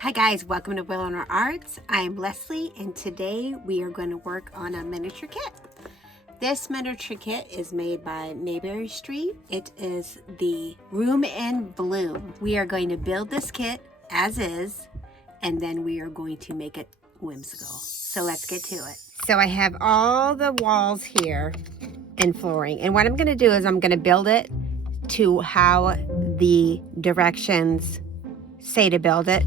Hi guys, welcome to Willowner Arts. I'm Leslie and today we are going to work on a miniature kit. This miniature kit is made by Mayberry Street. It is the Room in Bloom. We are going to build this kit as is and then we are going to make it whimsical. So let's get to it. So I have all the walls here and flooring, and what I'm going to do is I'm going to build it to how the directions say to build it.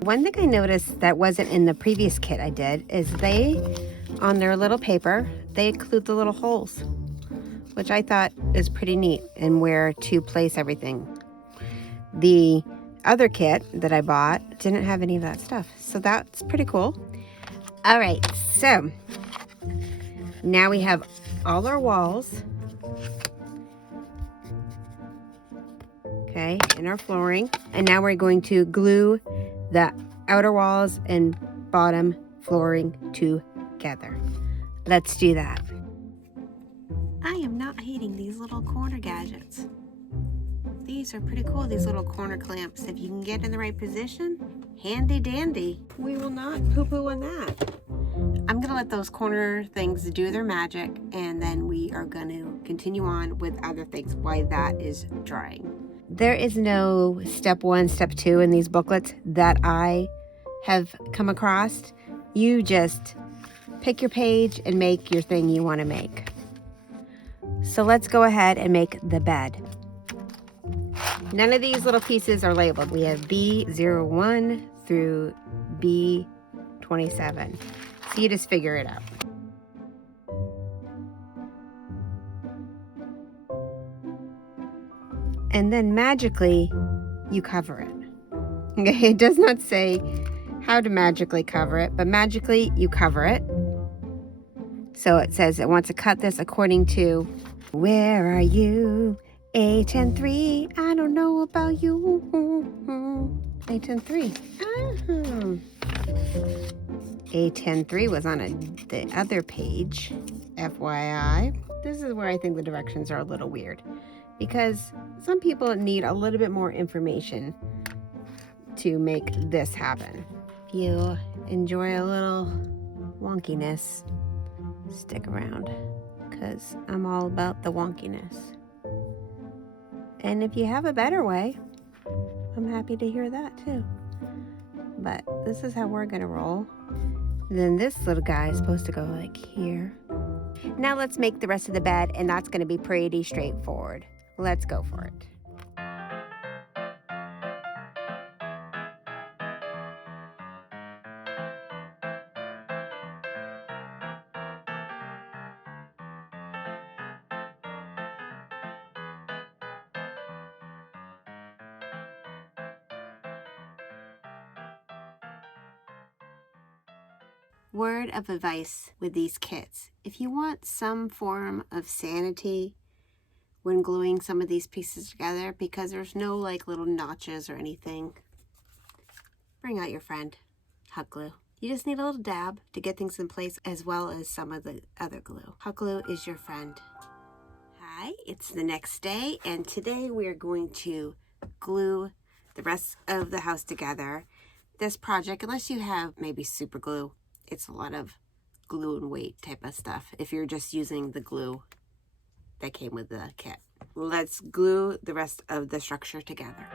One thing I noticed that wasn't in the previous kit I did is they, on their little paper, they include the little holes, which I thought is pretty neat and where to place everything. The other kit that I bought didn't have any of that stuff, so that's pretty cool. All right, so now we have all our walls, okay, and our flooring, and now we're going to glue the outer walls and bottom flooring together. Let's do that. I am not hating these little corner gadgets. These are pretty cool, these little corner clamps. If you can get in the right position, handy dandy. We will not poo-poo on that. I'm gonna let those corner things do their magic, and then we are gonna continue on with other things while that is drying. There is no step 1, step 2 in these booklets that I have come across. You just pick your page and make your thing you want to make. So let's go ahead and make the bed. None of these little pieces are labeled. We have B01 through B27. So you just figure it out. And then magically, you cover it. Okay, it does not say how to magically cover it, but magically you cover it. So it says it wants to cut this according to, where are you? 810-3, I don't know about you. 810-3. 810-3 was on the other page, FYI. This is where I think the directions are a little weird, because some people need a little bit more information to make this happen. If you enjoy a little wonkiness, stick around, because I'm all about the wonkiness. And if you have a better way, I'm happy to hear that too. But this is how we're gonna roll. Then this little guy is supposed to go like here. Now let's make the rest of the bed, and that's gonna be pretty straightforward. Let's go for it. Word of advice with these kits: if you want some form of sanity when gluing some of these pieces together, because there's no like little notches or anything, bring out your friend, hot glue. You just need a little dab to get things in place, as well as some of the other glue. Hot glue is your friend. Hi, it's the next day, and today we are going to glue the rest of the house together. This project, unless you have maybe super glue, it's a lot of glue and weight type of stuff if you're just using the glue that came with the kit. Let's glue the rest of the structure together.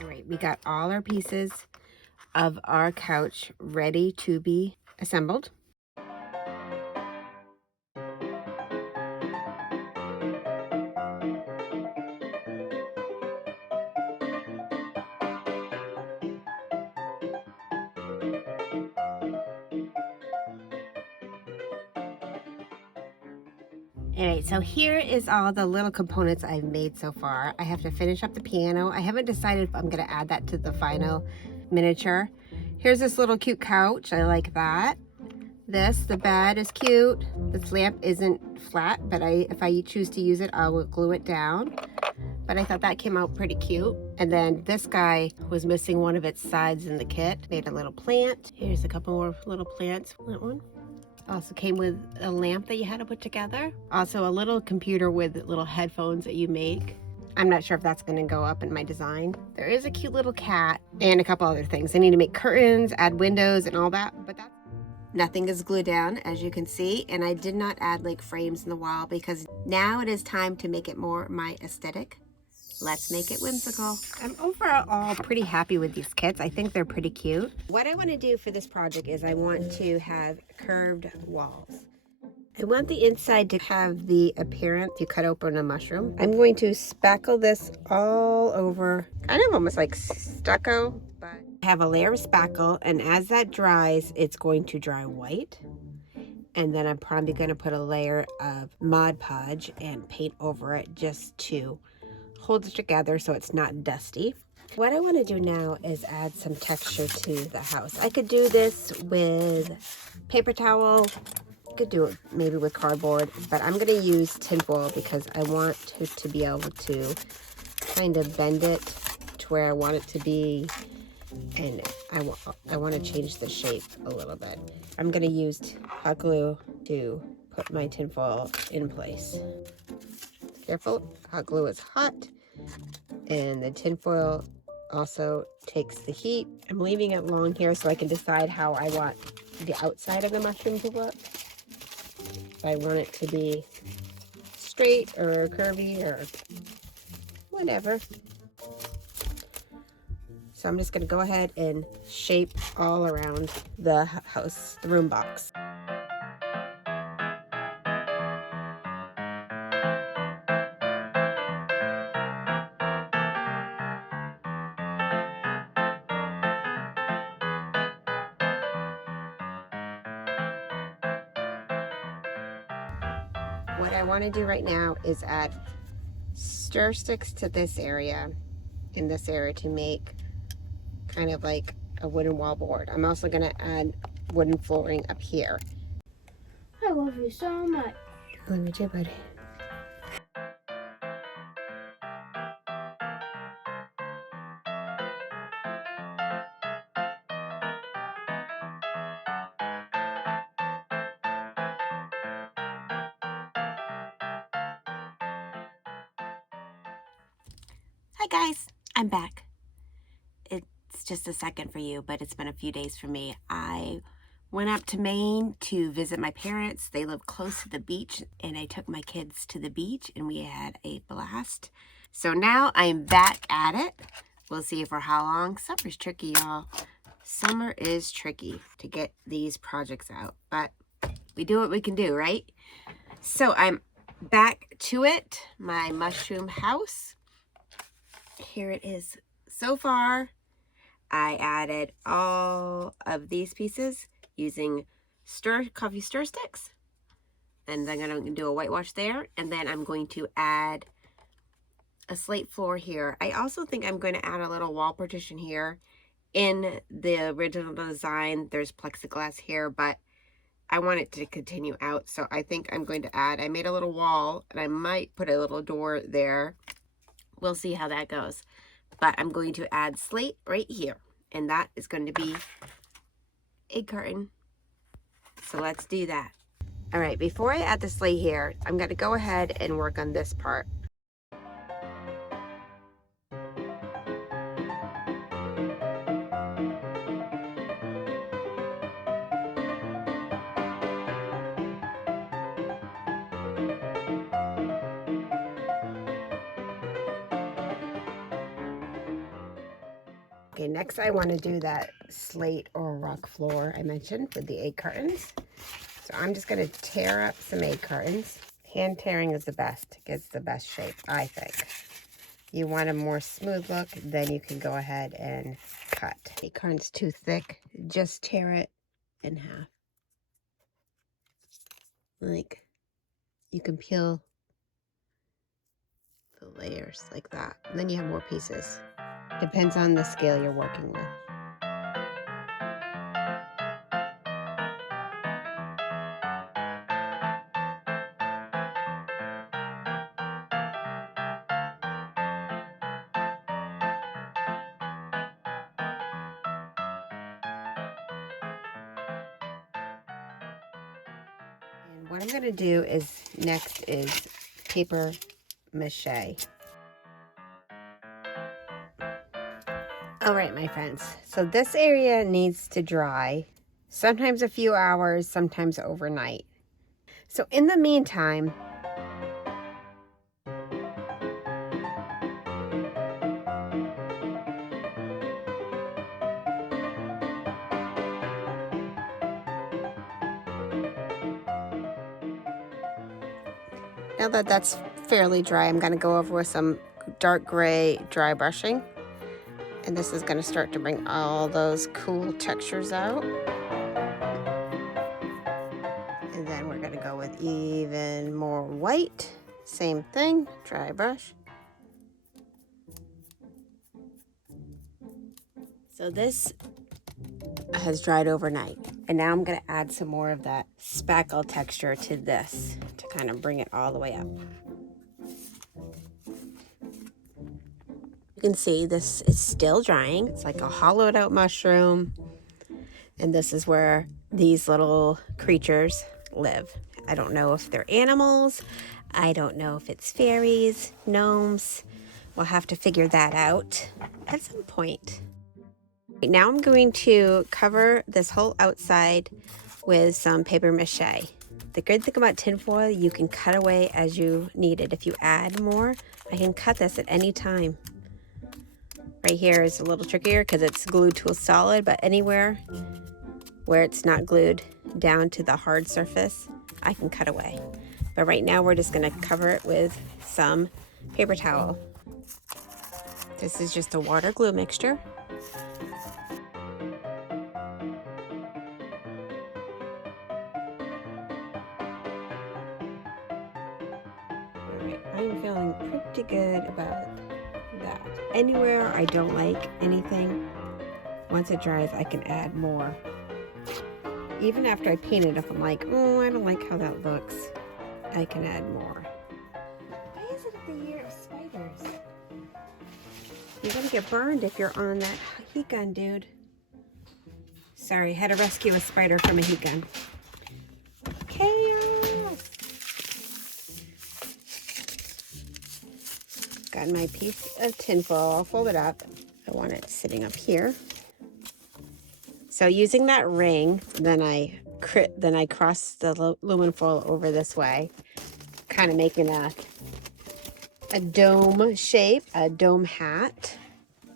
All right, we got all our pieces of our couch ready to be assembled. Alright, so here is all the little components I've made so far. I have to finish up the piano. I haven't decided if I'm going to add that to the final miniature. Here's this little cute couch. I like that. The bed is cute. This lamp isn't flat, but if I choose to use it, I will glue it down. But I thought that came out pretty cute. And then this guy was missing one of its sides in the kit. Made a little plant. Here's a couple more little plants. That one. Also came with a lamp that you had to put together. Also a little computer with little headphones that you make. I'm not sure if that's going to go up in my design. There is a cute little cat and a couple other things. I need to make curtains, add windows and all that, but that's... Nothing is glued down, as you can see, and I did not add like frames in the wall because now it is time to make it more my aesthetic. Let's make it whimsical. I'm overall pretty happy with these kits. I think they're pretty cute. What I want to do for this project is I want to have curved walls. I want the inside to have the appearance you cut open a mushroom. I'm going to spackle this all over, kind of almost like stucco, but I have a layer of spackle, and as that dries, it's going to dry white. And then I'm probably going to put a layer of Mod Podge and paint over it just to hold it together so it's not dusty. What I want to do now is add some texture to the house. I could do this with paper towel. I could do it maybe with cardboard, but I'm going to use tinfoil because I want to be able to kind of bend it to where I want it to be, and I want to change the shape a little bit. I'm going to use hot glue to put my tinfoil in place. Careful, hot glue is hot, and the tinfoil also takes the heat. I'm leaving it long here so I can decide how I want the outside of the mushroom to look. If I want it to be straight or curvy or whatever. So I'm just going to go ahead and shape all around the house, the room box. What I want to do right now is add stir sticks to this area, in this area, to make kind of like a wooden wall board. I'm also going to add wooden flooring up here. I love you so much. I love you too, buddy. Hi guys, I'm back. It's just a second for you, but it's been a few days for me. I went up to Maine to visit my parents. They live close to the beach, and I took my kids to the beach and we had a blast. So now I'm back at it. We'll see for how long. Summer's tricky, y'all. Summer is tricky to get these projects out, but we do what we can do, right? So I'm back to it, my mushroom house. Here it is so far. I added all of these pieces using coffee stir sticks, and then I'm going to do a whitewash there, and then I'm going to add a slate floor here. I also think I'm going to add a little wall partition here. In the original design, there's plexiglass here, but I want it to continue out, so I think I'm going to add, I made a little wall, and I might put a little door there. We'll see how that goes. But I'm going to add slate right here, and that is going to be a curtain. So let's do that. All right, before I add the slate here, I'm going to go ahead and work on this part. Okay, next I want to do that slate or rock floor I mentioned with the egg curtains. So I'm just going to tear up some egg curtains. Hand tearing is the best, gets the best shape, I think. You want a more smooth look, then you can go ahead and cut. Egg curtain's too thick, just tear it in half. Like you can peel the layers like that. And then you have more pieces. Depends on the scale you're working with. And what I'm going to do is next is paper mache. All right, my friends. So this area needs to dry, sometimes a few hours, sometimes overnight. So in the meantime, now that that's fairly dry, I'm going to go over with some dark gray dry brushing. And this is going to start to bring all those cool textures out. And then we're going to go with even more white. Same thing, dry brush. So this has dried overnight. And now I'm going to add some more of that spackle texture to this to kind of bring it all the way up. You can see this is still drying. It's like a hollowed out mushroom. And this is where these little creatures live. I don't know if they're animals. I don't know if it's fairies, gnomes. We'll have to figure that out at some point. Right now I'm going to cover this whole outside with some paper mache. The good thing about tinfoil, you can cut away as you need it. If you add more, I can cut this at any time. Right here is a little trickier because it's glued to a solid, but anywhere where it's not glued down to the hard surface, I can cut away. But right now we're just going to cover it with some paper towel. This is just a water glue mixture. Alright, I'm feeling pretty good about that. Anywhere I don't like anything, once it dries I can add more. Even after I paint it, if I'm like, oh, I don't like how that looks, I can add more. Why is it the year of spiders? You're gonna get burned if you're on that heat gun, dude. Sorry, had to rescue a spider from a heat gun. Chaos! Got my piece of tinfoil all folded up. I want it sitting up here. So using that ring, then I cross the lumen foil over this way, kind of making a dome shape, a dome hat.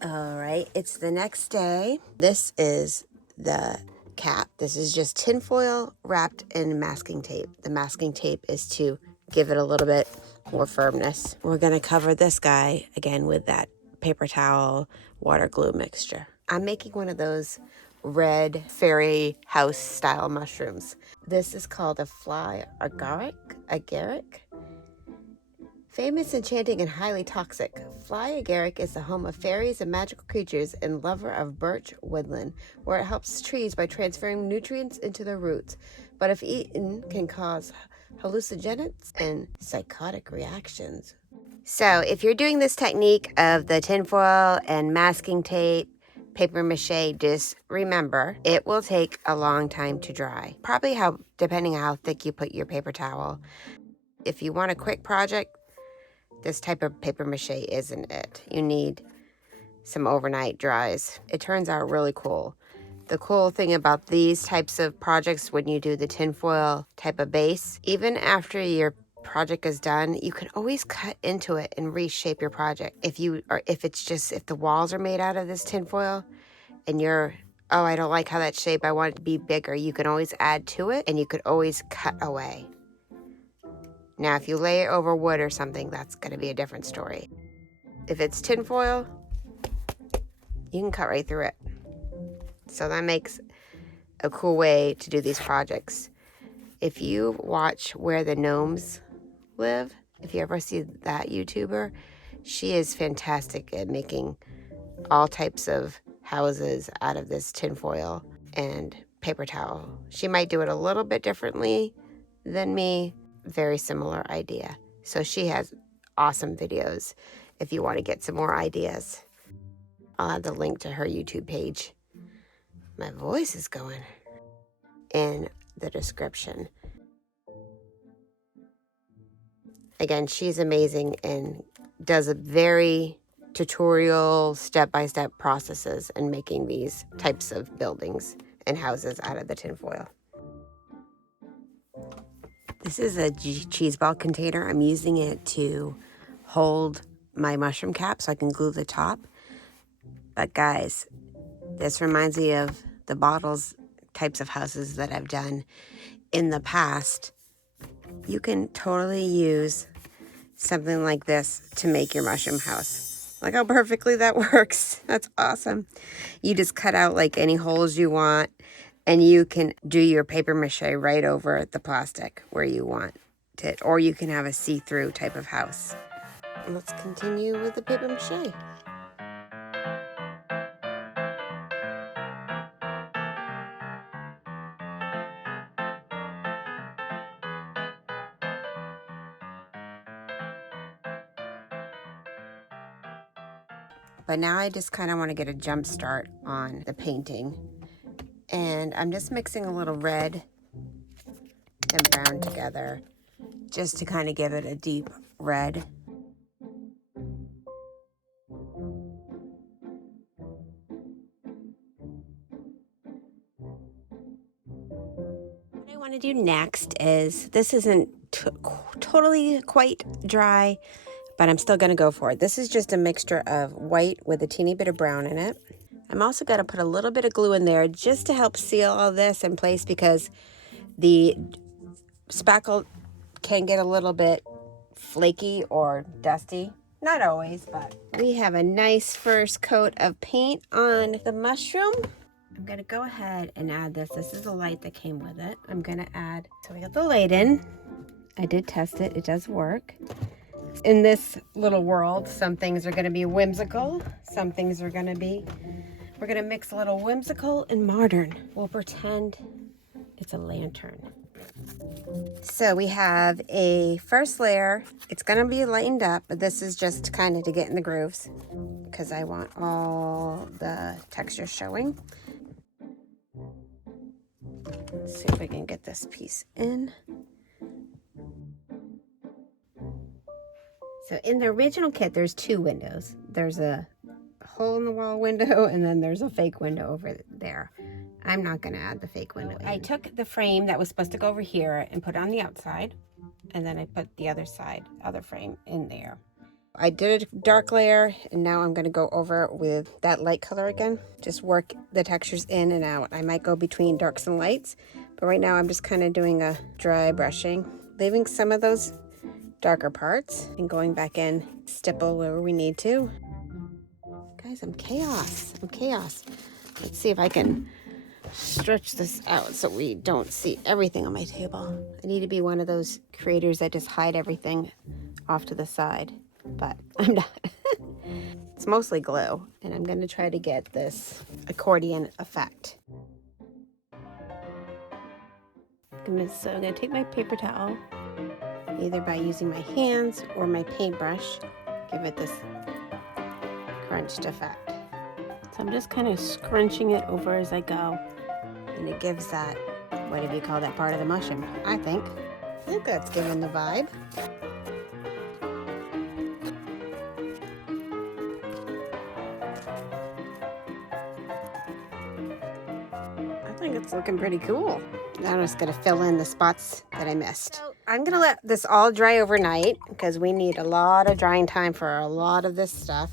All right, it's the next day. This is the cap. This is just tinfoil wrapped in masking tape. The masking tape is to give it a little bit more firmness. We're gonna cover this guy again with that paper towel water glue mixture. I'm making one of those red fairy house style mushrooms. This is called a fly agaric. Famous, enchanting, and highly toxic, fly agaric is the home of fairies and magical creatures and lover of birch woodland, where it helps trees by transferring nutrients into their roots, but if eaten can cause hallucinogens and psychotic reactions. So if you're doing this technique of the tinfoil and masking tape, paper mache, just remember it will take a long time to dry. Probably depending on how thick you put your paper towel. If you want a quick project, this type of paper mache isn't it. You need some overnight dries. It turns out really cool. The cool thing about these types of projects, when you do the tinfoil type of base, even after your project is done, you can always cut into it and reshape your project. If the walls are made out of this tinfoil and oh, I don't like how that's shaped, I want it to be bigger, you can always add to it and you could always cut away. Now, if you lay it over wood or something, that's going to be a different story. If it's tinfoil, you can cut right through it. So that makes a cool way to do these projects. If you watch where the gnomes Live. If you ever see that YouTuber, she is fantastic at making all types of houses out of this tinfoil and paper towel. She might do it a little bit differently than me. Very similar idea. So she has awesome videos if you want to get some more ideas. I'll have the link to her YouTube page. My voice is going in the description. Again, she's amazing and does a very tutorial step-by-step processes in making these types of buildings and houses out of the tinfoil. This is a cheese ball container. I'm using it to hold my mushroom cap so I can glue the top. But guys, this reminds me of the bottles types of houses that I've done in the past. You can totally use something like this to make your mushroom house. Look how perfectly that works. That's awesome. You just cut out like any holes you want, and you can do your paper mache right over the plastic where you want it, or you can have a see-through type of house. Let's continue with the paper mache. But now I just kind of want to get a jump start on the painting. And I'm just mixing a little red and brown together just to kind of give it a deep red. What I want to do next is, this isn't totally quite dry, but I'm still going to go for it. This is just a mixture of white with a teeny bit of brown in it. I'm also going to put a little bit of glue in there just to help seal all this in place, because the spackle can get a little bit flaky or dusty. Not always, but we have a nice first coat of paint on the mushroom. I'm going to go ahead and add this. This is the light that came with it. I'm going to add, so we got the light in. I did test it. It does work. In this little world, some things are going to be whimsical. Some things are going to be, we're going to mix a little whimsical and modern. We'll pretend it's a lantern. So we have a first layer. It's going to be lightened up, but this is just kind of to get in the grooves because I want all the texture showing. Let's see if we can get this piece in. So in the original kit, there's two windows. There's a hole in the wall window, and then there's a fake window over there. I'm not going to add the fake window in. I took the frame that was supposed to go over here and put it on the outside, and then I put the other frame in there. I did a dark layer, and now I'm going to go over with that light color again. Just work the textures in and out. I might go between darks and lights, but right now I'm just kind of doing a dry brushing, leaving some of those darker parts and going back in, stipple where we need to. Guys, I'm chaos. Let's see if I can stretch this out so we don't see everything on my table. I need to be one of those creators that just hide everything off to the side, but I'm not. It's mostly glue, and I'm going to try to get this accordion effect. So I'm going to take my paper towel, either by using my hands or my paintbrush, give it this crunched effect. So I'm just kind of scrunching it over as I go. And it gives that, what do you call that part of the mushroom? I think that's giving the vibe. I think it's looking pretty cool. Now I'm just going to fill in the spots that I missed. So I'm going to let this all dry overnight because we need a lot of drying time for a lot of this stuff.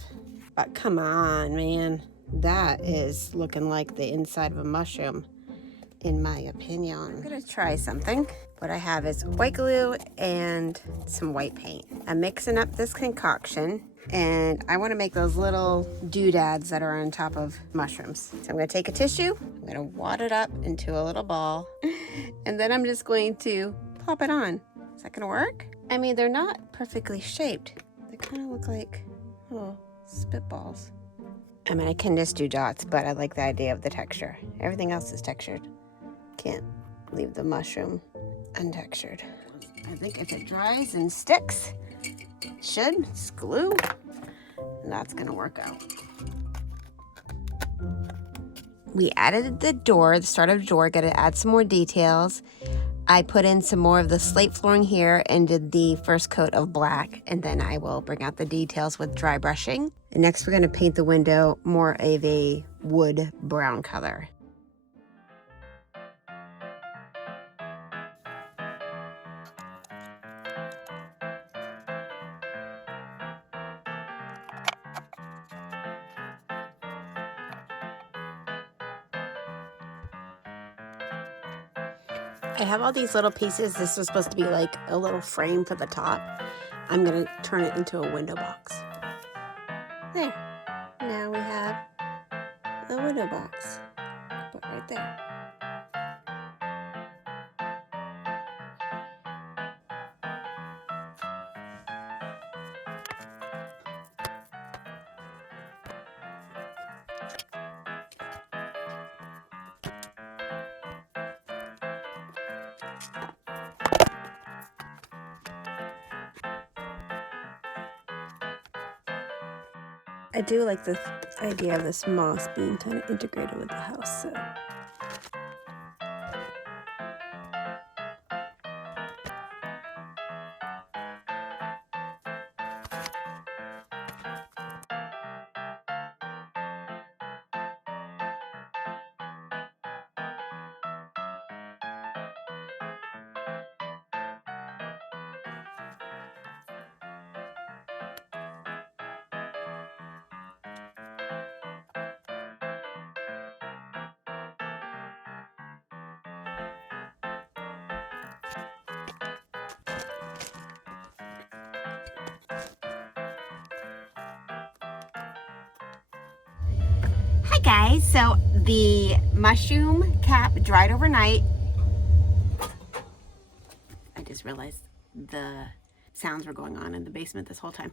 But come on, man. That is looking like the inside of a mushroom, in my opinion. I'm going to try something. What I have is white glue and some white paint. I'm mixing up this concoction, and I want to make those little doodads that are on top of mushrooms. So I'm going to take a tissue, I'm going to wad it up into a little ball, and then I'm just going to pop it on. Is that going to work? I mean, they're not perfectly shaped. They kind of look like little spitballs. I mean, I can just do dots, but I like the idea of the texture. Everything else is textured. Can't leave the mushroom untextured. I think if it dries and sticks, it should. It's glue. And that's gonna work out. We added the door, the start of the door, gotta add some more details. I put in some more of the slate flooring here and did the first coat of black, and then I will bring out the details with dry brushing. And next we're gonna paint the window more of a wood brown color. I have all these little pieces. This was supposed to be like a little frame for the top. I'm gonna turn it into a window box. There. Now we have a window box. Put right there. I do like the idea of this moss being kind of integrated with the house, so. Hi guys, so the mushroom cap dried overnight. I just realized the sounds were going on in the basement this whole time.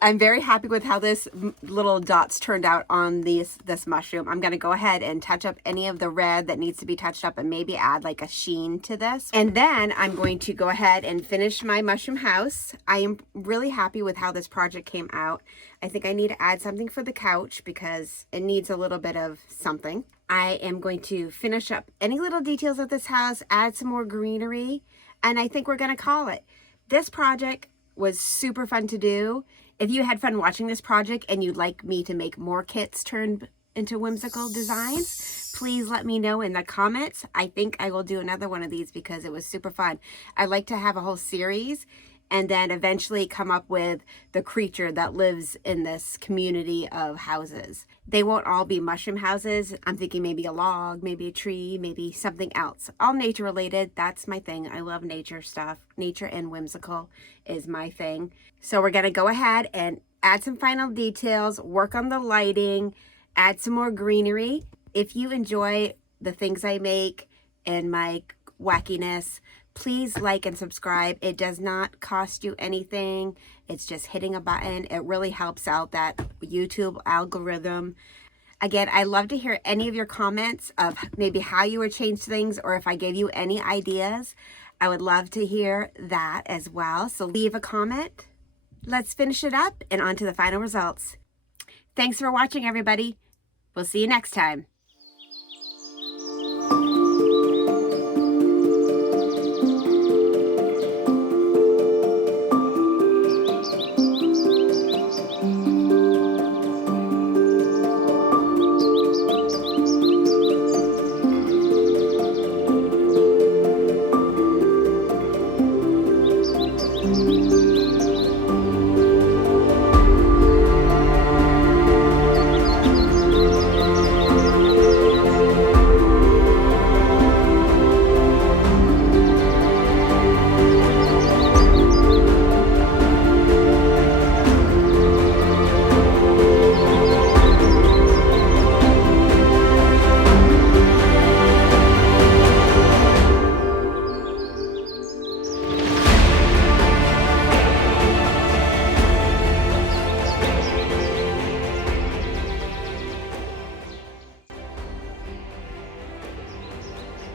I'm very happy with how this little dots turned out on this mushroom. I'm gonna go ahead and touch up any of the red that needs to be touched up and maybe add like a sheen to this. And then I'm going to go ahead and finish my mushroom house. I am really happy with how this project came out. I think I need to add something for the couch because it needs a little bit of something. I am going to finish up any little details of this house, add some more greenery, and I think we're gonna call it. This project was super fun to do. If you had fun watching this project and you'd like me to make more kits turned into whimsical designs, please let me know in the comments. I think I will do another one of these because it was super fun. I'd like to have a whole series and then eventually come up with the creature that lives in this community of houses. They won't all be mushroom houses. I'm thinking maybe a log, maybe a tree, maybe something else. All nature related, that's my thing. I love nature stuff. Nature and whimsical is my thing. So we're gonna go ahead and add some final details, work on the lighting, add some more greenery. If you enjoy the things I make and my wackiness, please like and subscribe. It does not cost you anything. It's just hitting a button. It really helps out that YouTube algorithm. Again, I love to hear any of your comments of maybe how you would change things or if I gave you any ideas. I would love to hear that as well. So leave a comment. Let's finish it up and on to the final results. Thanks for watching, everybody. We'll see you next time.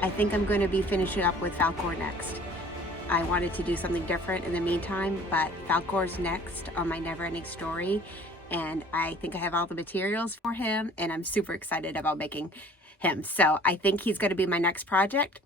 I think I'm going to be finishing up with Falcor next. I wanted to do something different in the meantime, but Falcor's next on my never-ending story, and I think I have all the materials for him, and I'm super excited about making him. So I think he's going to be my next project.